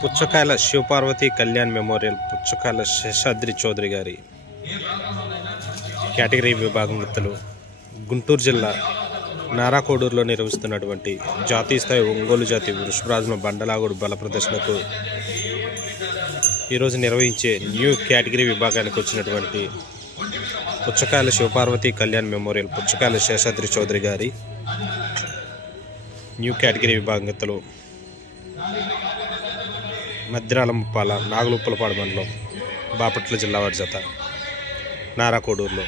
పుచ్చకాయల Shivaparvati Kalyan memorial పుచ్చకాయల Seshadri Chowdary గారి category విభాగం గుర్తులు గుంటూరు జిల్లా నారాకోడూరులో నిర్వహిస్తున్నటువంటి జాతీయ స్థాయి ఒంగోలు జాతి వృషభరాజుల బండలాగుడు బల ప్రదర్శనకు ఈరోజు నిర్వహించే న్యూ కేటగిరీ విభాగానికి వచ్చినటువంటి పుచ్చకాయల శివపార్వతి కళ్యాణ్ మెమోరియల్ పుచ్చకాయల శేషాద్రి చౌదరి గారి న్యూ కేటగిరీ విభాగంలో మద్రాలముప్పాల నాగలుప్పలపాడు మండలం బాపట్ల జిల్లా వారి జత నారాకోడూరులో